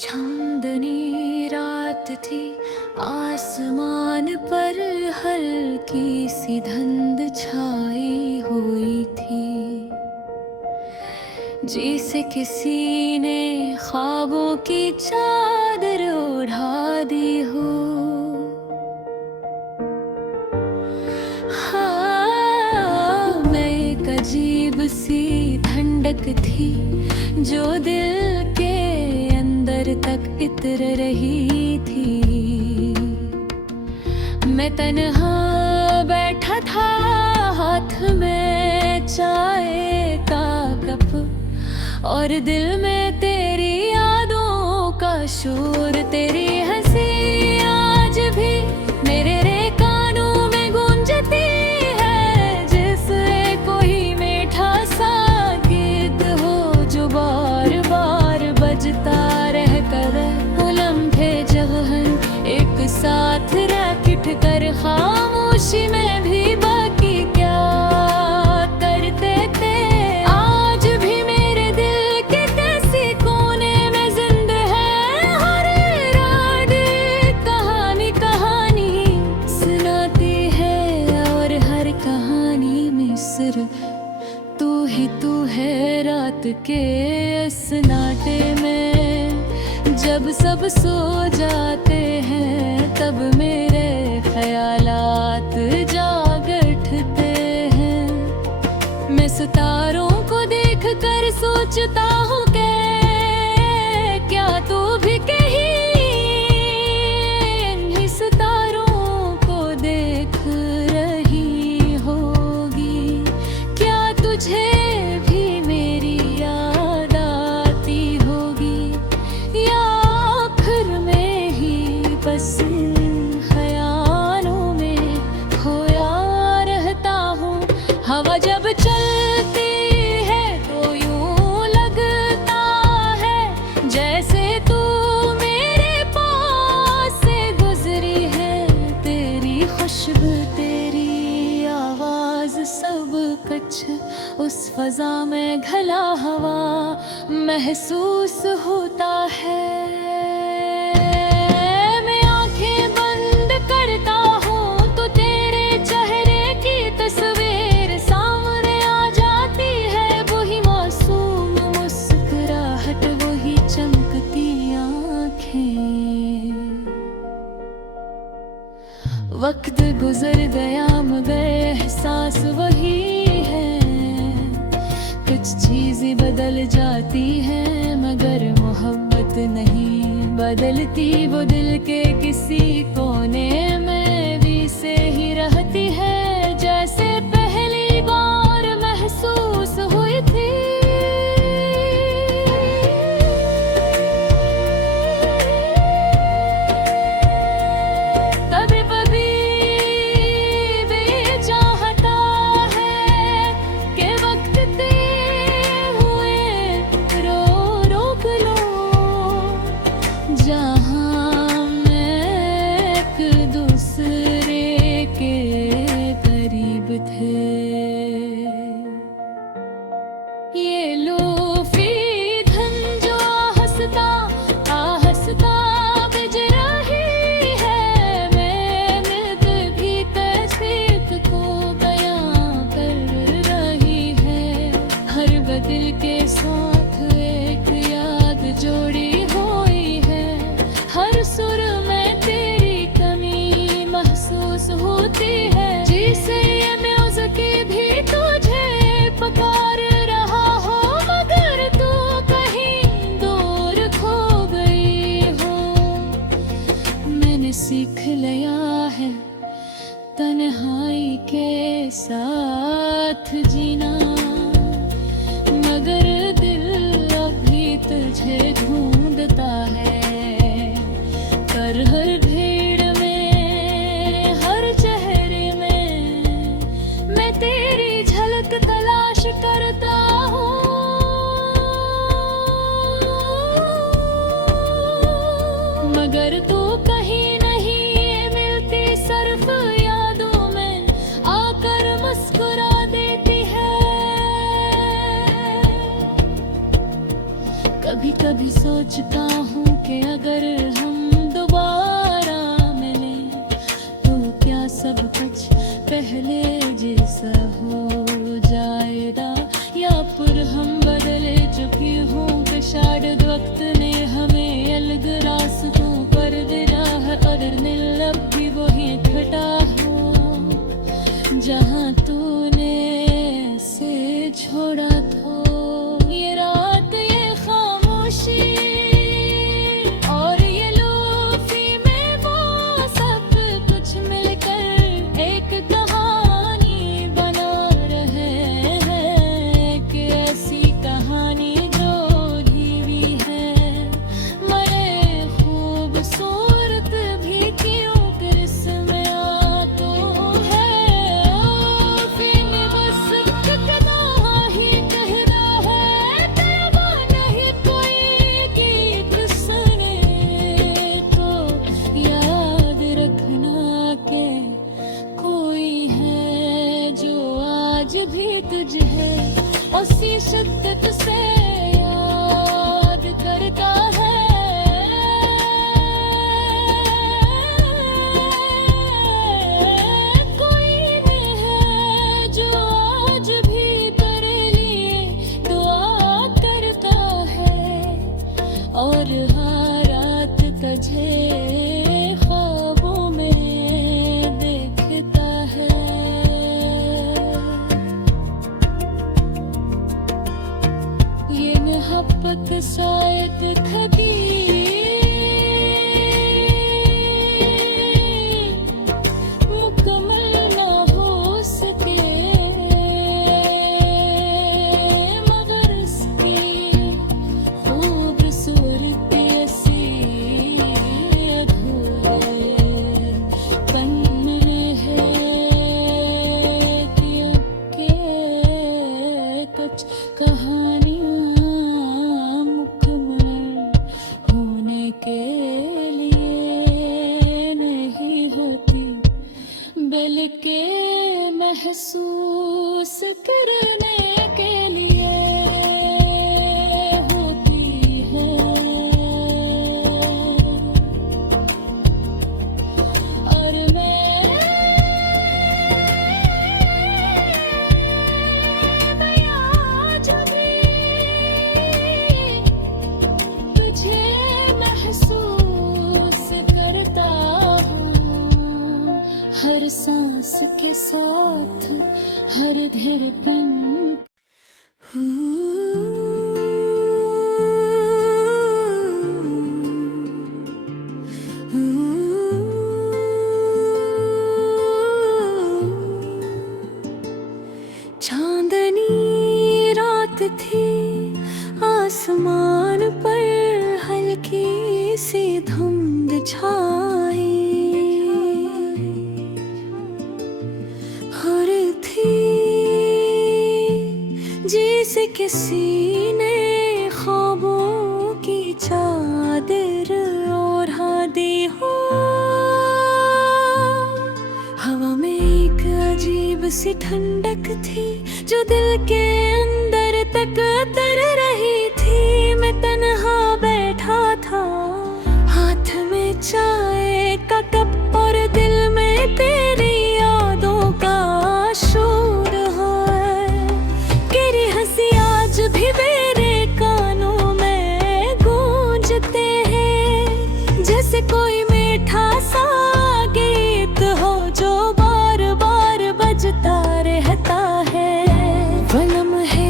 चांदनी रात थी, आसमान पर हल्की सी धुंध छाई हुई थी, जैसे किसी ने ख्वाबों की चादर ओढ़ा दी हो। हाँ, मैं एक अजीब सी ठंडक थी जो दिल के अंदर तक इतर रही थी। मैं तन्हा बैठा था, हाथ में चाय का कप और दिल में तेरी यादों का शोर। तेरी हंसी आज भी मेरे कानों में गूंजती है, जैसे कोई मीठा सा गीत हो जो बार बार बजता रहता है। वो लम्हे जब हम एक साथ रैकेट कर खामोशी में भी बाकी क्या करते थे। आज भी मेरे दिल के किसी कोने में जिंदा है हर रात कहानी कहानी सुनाती है, और हर कहानी में सिर्फ तू है। रात के सन्नाटे में जब सब सो जाते हैं, तब मेरे ख्यालात जाग उठते हैं। मैं सितारों को देख कर सोचता हूँ कि क्या तू भी कहीं इन्हीं सितारों को देख रही होगी। क्या तुझे भी मेरी याद आती होगी, या फिर मैं ही बस ख्यालों में खोया रहता हूँ। हवा जब चलती है तो यूं लगता है जैसे तू मेरे पास से गुजरी है। तेरी खुशबू, तेरी आवाज, सब कुछ उस फजा में घला हवा महसूस होता है। मैं आंखें बंद करता हूँ तो तेरे चेहरे की तस्वीर सामने आ जाती है। वही मासूम मुस्कुराहट, वही चमकती आंखें। वक्त गुजर गया मगर एहसास वही है। कुछ चीजें बदल जाती हैं मगर मोहब्बत नहीं बदलती। वो दिल के किसी कोने में भी से ही रहती है, जैसे पहली बार महसूस हुई थी। कभी कभी बेचाहता है कि वक्त ते हुए रोक लो, जहाँ मैं एक दूसरे के करीब थे। ये लूफी धन जो आहस्ता बज रही है, मैं मिलते भी तस्वीर को बयां कर रही है। हर बदल के साथ एक याद जोड़ी हुई है। हर सुर में तेरी कमी महसूस होती है, जिसे ये म्यूजिक भी तुझे पुकार रहा हो, मगर तू कहीं दूर खो गई हो। मैंने सीख लिया है तन्हाई के साथ जीना, मगर दिल अभी तुझे ढूंढता है। कर हर भीड़ में, हर चेहरे में मैं तेरी झलक तलाश करता हूँ, मगर तू कहीं नहीं मिलती। सिर्फ यादों में आकर मुस्कुरा देती है। कभी कभी सोचता हूँ कि अगर हम दोबारा मिलें तो क्या सब कुछ पहले जैसा हो जाएगा, या फिर हम बदल चुकी हूँ कि शायद वक्त ने हमें अलग रास्तों पर दिया है, और दिल अब भी वही खटा हो जहाँ तूने से छोड़ा था। ये रात, ये खामोशी और ये लोफी में वो सब कुछ मिलकर एक कहानी बना रहे हैं, कि ऐसी कहानी जो धीमी है मरे खूबसूरत भी क्यों किस्में आतो है। फिर बस कितना ही कहना है, तेरा नहीं कोई गीत सुने तो याद रखना के कोई है जो आज भी तुझे उसी शिद्दत से याद करता है। कोई है जो आज भी तेरे लिए दुआ करता है, और हर रात तुझे ख्वाबों में देखता है। ये मोहब्बत शायद कभी मुकम्मल ना हो सके, मगर इसकी खूबसूरती ऐसी अधूरे पन में है कि कुछ कहानियाँ मुकम्मल होने के लिए नहीं होती, बल्कि महसूस करने के लिए होती है। और मैं आज भी तुझे महसूस करता हूँ, हर सांस के साथ हर धड़कन। चांदनी रात थी, आसमान पर हल्की सी धुंध छाई हो रही थी, जैसे किसी ने ख्वाबों की चादर ओढ़ा दी हो। हवा में एक अजीब सी ठंडक थी जो दिल के अंदर तक उतर रही थी। मैं तन्हा बैठा था, हाथ में चाय का कप और दिल में तेरी यादों का शोर है। तेरी हंसी आज भी मेरे कानों में गूंजते हैं, जैसे कोई मीठा सा गीत हो जो बार बार बजता रहता है। वो लम्हे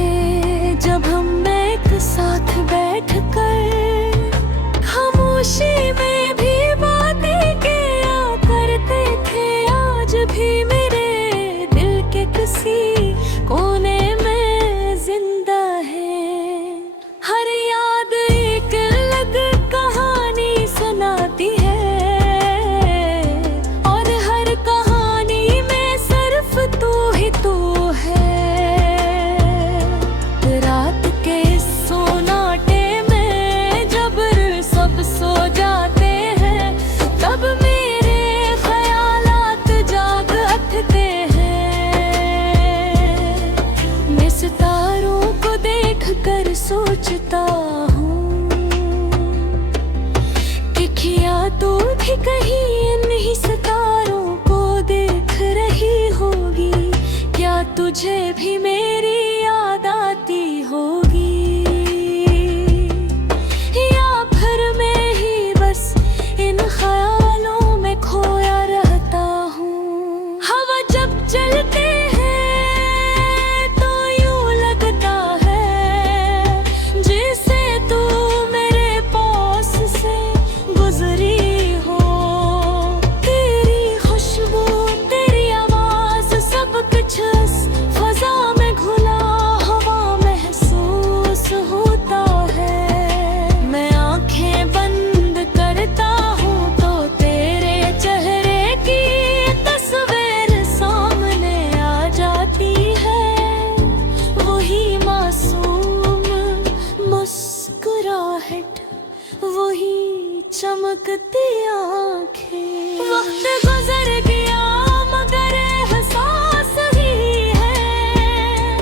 जब हम एक साथ बैठ कर खामोशी में भी बातें किया करते थे, आज भी मेरे दिल के किसी कोने में जिंदा है। हर याद एक अलग कहानी सुनाती है, और हर कहानी में सिर्फ तू ही तू है। रात के सोनाटे में जब सब सो जाते हैं, तब मेरे ख्यालात जाग उठते हैं। मैं सितारों को देख कर सोचता हूँ तू भी कहीं इन्हीं सितारों को देख रही होगी, क्या तुझे भी मेरी याद आती होगी, या फिर मैं ही बस इन ख्यालों में खोया रहता हूँ। हवा जब चलते हैं तो यूं लगता है जैसे तू मेरे पास से गुजरी हो। तेरी खुशबू, तेरी आवाज, सब कुछ इस फजा में घुला हवा महसूस होता है। मैं आंखें बंद करता हूँ तो तेरे चेहरे की तस्वीर सामने आ जाती है, वही मासूम मुस्कुराहट, वही चमकती आंखें। वक्त गुजर गया मगर एहसास ही है,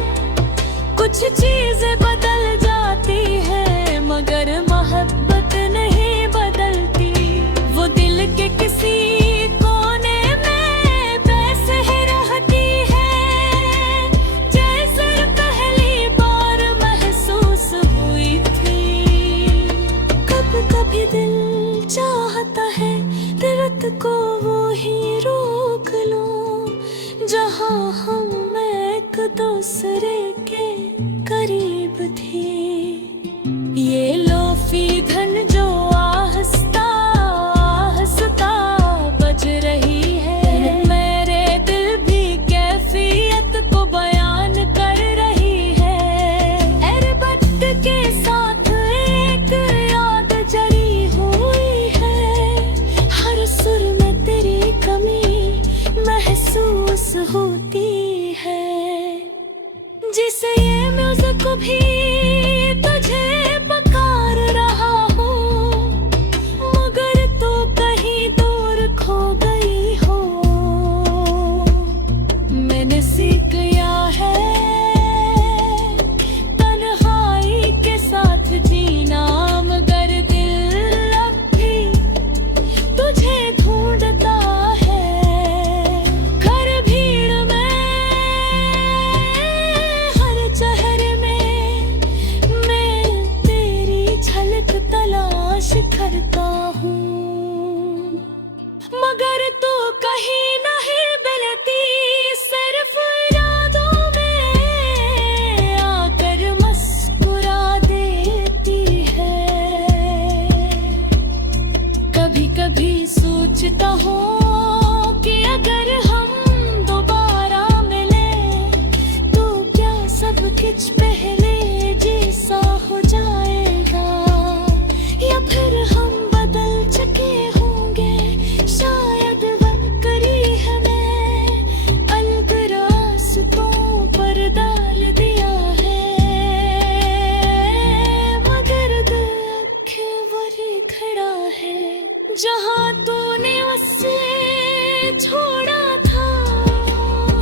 कुछ चीजें बदल जाती है मगर मोहब्बत नहीं बदलती। वो दिल के किसी कोने में वैसे ही रहती है जैसे पहली बार महसूस हुई थी। कभी कभी दिल चाहता है दर्द को वो ही रोक लो जहाँ हम एक दूसरे के करीब थे। ये लोफी धन जो आहिस्ता आहिस्ता बज रही है, मेरे दिल भी कैफियत को बयान कर रही है। अरबत के साथ एक याद जड़ी हुई है, हर सुर में तेरी कमी महसूस होती है। जिसे ये म्यूजिक भी तुझे पुकार रहा हो मगर तू कहीं दूर खो गई हो। मैंने सीख गया है तन्हाई के साथ जीना, मगर दिल अब भी तुझे ढूंढता है। हर भीड़ में, हर चेहरे में मैं तेरी झलक तलाश करता हूँ, मगर तू कहीं नहीं मिलती, सिर्फ यादों में आकर मुस्कुरा देती है। कभी कभी सोचता हूँ कि अगर हम दोबारा मिले तो क्या सब कुछ पहले जैसा हो जाएगा, या फिर हम बदल चुके होंगे। शायद वक्त करी हमें अलग रास्तों पर डाल दिया है, मगर दिल वही खड़ा है जहाँ तूने उससे छोड़ा था।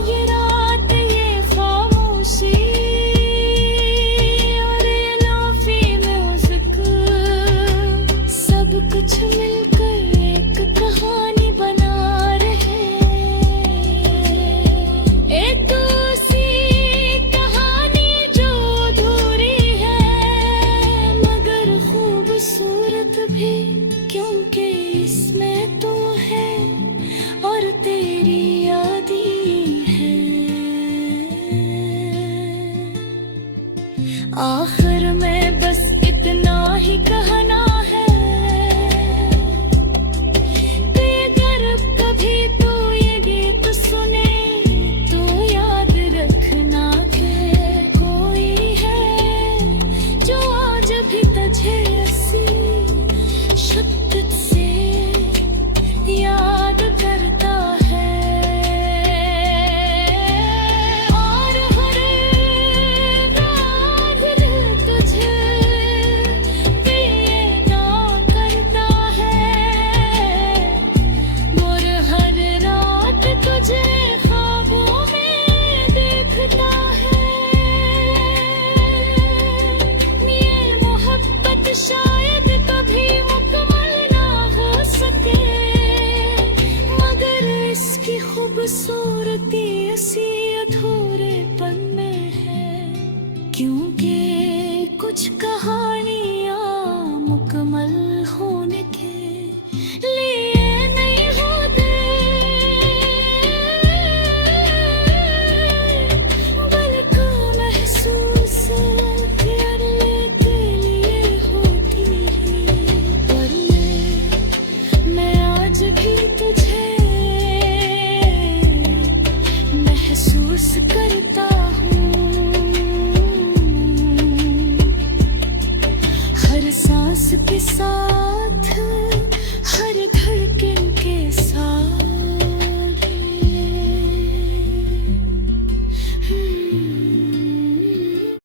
ये रात, ये खामोशी और ये लोफी म्यूजिक, सब कुछ मिलकर एक कहानी बना रहे। एक सी कहानी जो अधूरी है मगर खूबसूरत भी, क्योंकि इसमें तू है और तेरी यादें हैं। आखिर में बस इतना ही कहना है कि अगर कभी तू ये गीत सुने तो याद रखना कि कोई है जो आज भी तुझे ऐसी शिद्दत से याद करता है। और हर रात दिल तुझे खूबसूरती इसी अधूरेपन में है, क्योंकि कुछ कहानियाँ मुकम्मल होने के लिए नहीं होते, बल्कि महसूस कर लेते लिए होती है। पर मैं आज भी तुझे महसूस करता हूँ, हर सांस के साथ